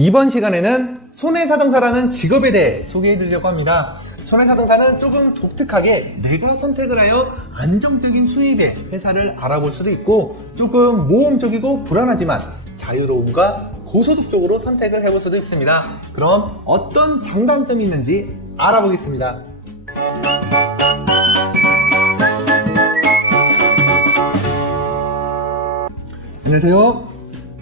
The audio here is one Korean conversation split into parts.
이번 시간에는 손해사정사라는 직업에 대해 소개해드리려고 합니다. 손해사정사는 조금 독특하게 내가 선택을 하여 안정적인 수입의 회사를 알아볼 수도 있고 조금 모험적이고 불안하지만 자유로움과 고소득 쪽으로 선택을 해볼 수도 있습니다. 그럼 어떤 장단점이 있는지 알아보겠습니다. 안녕하세요.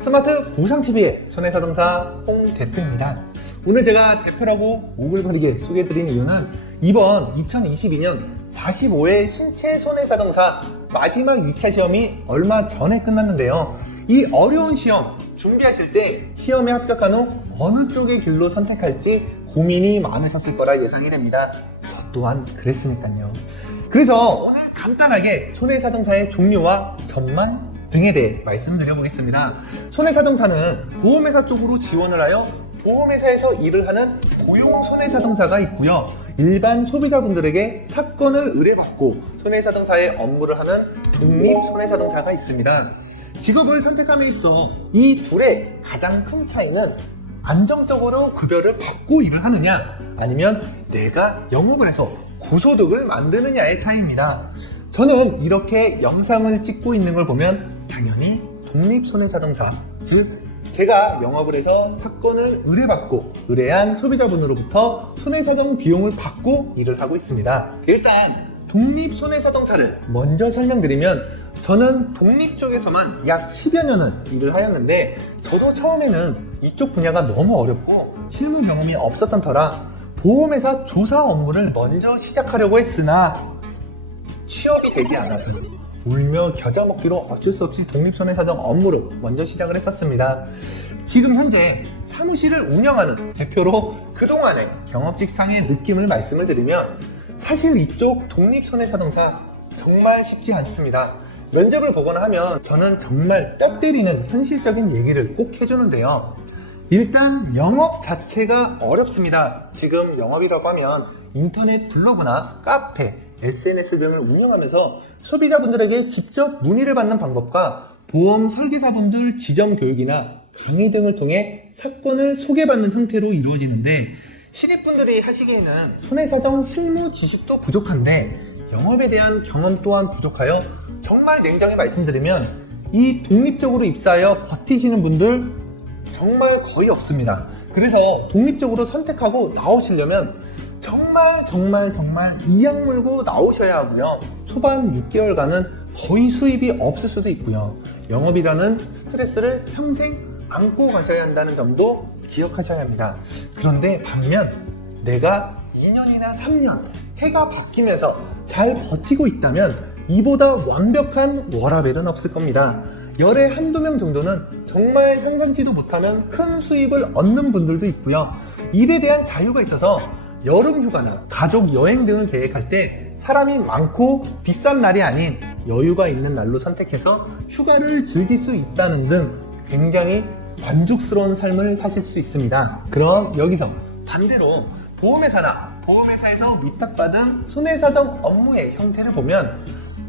스마트 보상TV의 손해사정사 홍 대표입니다. 오늘 제가 대표라고 오글거리게 소개해드린 이유는 이번 2022년 45회 신체 손해사정사 마지막 2차 시험이 얼마 전에 끝났는데요. 이 어려운 시험 준비하실 때 시험에 합격한 후 어느 쪽의 길로 선택할지 고민이 많으셨을 거라 예상이 됩니다. 저 또한 그랬으니까요. 그래서 오늘 간단하게 손해사정사의 종류와 전망 등에 대해 말씀드려보겠습니다. 손해사정사는 보험회사 쪽으로 지원을 하여 보험회사에서 일을 하는 고용 손해사정사가 있고요. 일반 소비자분들에게 사건을 의뢰받고 손해사정사의 업무를 하는 독립 손해사정사가 있습니다. 직업을 선택함에 있어 이 둘의 가장 큰 차이는 안정적으로 급여를 받고 일을 하느냐 아니면 내가 영업을 해서 고소득을 만드느냐의 차이입니다. 저는 이렇게 영상을 찍고 있는 걸 보면 당연히 독립손해사정사, 즉 제가 영업을 해서 사건을 의뢰받고 의뢰한 소비자분으로부터 손해사정 비용을 받고 일을 하고 있습니다. 일단 독립손해사정사를 먼저 설명드리면 저는 독립 쪽에서만 약 10여 년을 일을 하였는데 저도 처음에는 이쪽 분야가 너무 어렵고 실무 경험이 없었던 터라 보험회사 조사 업무를 먼저 시작하려고 했으나 취업이 되지 않아서 울며 겨자 먹기로 어쩔 수 없이 독립손해사정 업무를 먼저 시작을 했었습니다. 지금 현재 사무실을 운영하는 대표로 그동안의 경업직상의 느낌을 말씀을 드리면 사실 이쪽 독립손해사정사 정말 쉽지 않습니다. 면접을 보거나 하면 저는 정말 뼈 때리는 현실적인 얘기를 꼭 해주는데요. 일단 영업 자체가 어렵습니다. 지금 영업이라고 하면 인터넷 블로그나 카페, SNS 등을 운영하면서 소비자분들에게 직접 문의를 받는 방법과 보험 설계사분들 지점 교육이나 강의 등을 통해 사건을 소개받는 형태로 이루어지는데 신입분들이 하시기에는 손해사정 실무 지식도 부족한데 영업에 대한 경험 또한 부족하여 정말 냉정히 말씀드리면 이 독립적으로 입사하여 버티시는 분들 정말 거의 없습니다. 그래서 독립적으로 선택하고 나오시려면 정말 이악 물고 나오셔야 하고요. 초반 6개월간은 거의 수입이 없을 수도 있고요. 영업이라는 스트레스를 평생 안고 가셔야 한다는 점도 기억하셔야 합니다. 그런데 반면 내가 2년이나 3년 해가 바뀌면서 잘 버티고 있다면 이보다 완벽한 워라밸은 없을 겁니다. 열에 한두 명 정도는 정말 상상치도 못하는 큰 수입을 얻는 분들도 있고요. 일에 대한 자유가 있어서 여름 휴가나 가족 여행 등을 계획할 때 사람이 많고 비싼 날이 아닌 여유가 있는 날로 선택해서 휴가를 즐길 수 있다는 등 굉장히 만족스러운 삶을 사실 수 있습니다. 그럼 여기서 반대로 보험회사나 보험회사에서 위탁받은 손해사정 업무의 형태를 보면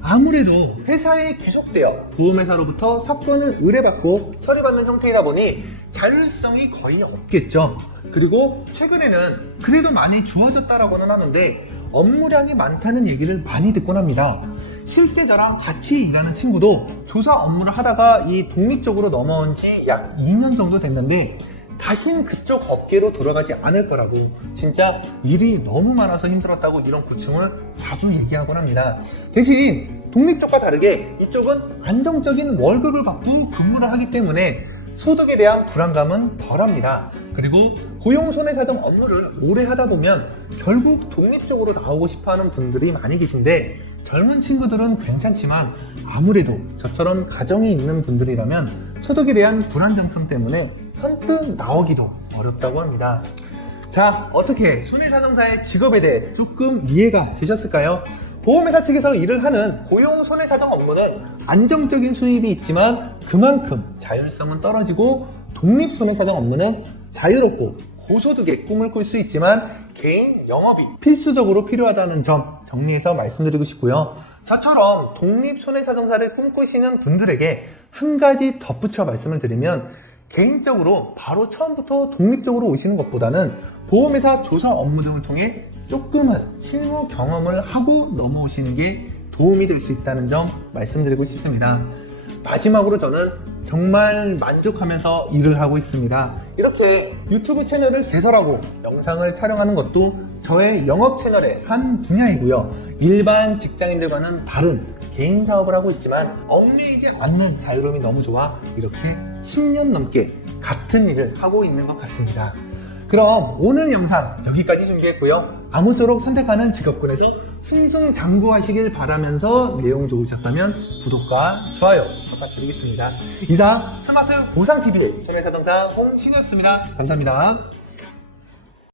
아무래도 회사에 귀속되어 보험회사로부터 사건을 의뢰받고 처리받는 형태이다 보니 자율성이 거의 없겠죠. 그리고 최근에는 그래도 많이 좋아졌다라고는 하는데 업무량이 많다는 얘기를 많이 듣곤 합니다. 실제 저랑 같이 일하는 친구도 조사 업무를 하다가 이 독립적으로 넘어온 지 약 2년 정도 됐는데 다신 그쪽 업계로 돌아가지 않을 거라고 진짜 일이 너무 많아서 힘들었다고 이런 고충을 자주 얘기하곤 합니다. 대신 독립 쪽과 다르게 이쪽은 안정적인 월급을 받고 근무를 하기 때문에 소득에 대한 불안감은 덜합니다. 그리고 고용 손해사정 업무를 오래 하다 보면 결국 독립적으로 나오고 싶어하는 분들이 많이 계신데 젊은 친구들은 괜찮지만 아무래도 저처럼 가정이 있는 분들이라면 소득에 대한 불안정성 때문에 선뜻 나오기도 어렵다고 합니다. 자, 어떻게 손해사정사의 직업에 대해 조금 이해가 되셨을까요? 보험회사 측에서 일을 하는 고용 손해사정 업무는 안정적인 수입이 있지만 그만큼 자율성은 떨어지고 독립 손해사정 업무는 자유롭고 고소득의 꿈을 꿀 수 있지만 개인 영업이 필수적으로 필요하다는 점 정리해서 말씀드리고 싶고요. 저처럼 독립 손해사정사를 꿈꾸시는 분들에게 한 가지 덧붙여 말씀을 드리면 개인적으로 바로 처음부터 독립적으로 오시는 것보다는 보험회사 조사 업무 등을 통해 조금은 실무 경험을 하고 넘어오시는 게 도움이 될 수 있다는 점 말씀드리고 싶습니다. 마지막으로 저는 정말 만족하면서 일을 하고 있습니다. 이렇게 유튜브 채널을 개설하고 영상을 촬영하는 것도 저의 영업 채널의 한 분야이고요. 일반 직장인들과는 다른 개인 사업을 하고 있지만 얽매이지 않는 자유로움이 너무 좋아 이렇게 10년 넘게 같은 일을 하고 있는 것 같습니다. 그럼 오늘 영상 여기까지 준비했고요. 아무쪼록 선택하는 직업군에서 승승장구하시길 바라면서 내용 좋으셨다면 구독과 좋아요 부탁드리겠습니다. 이상 스마트 보상TV의 손해사동사 홍신이었습니다. 감사합니다.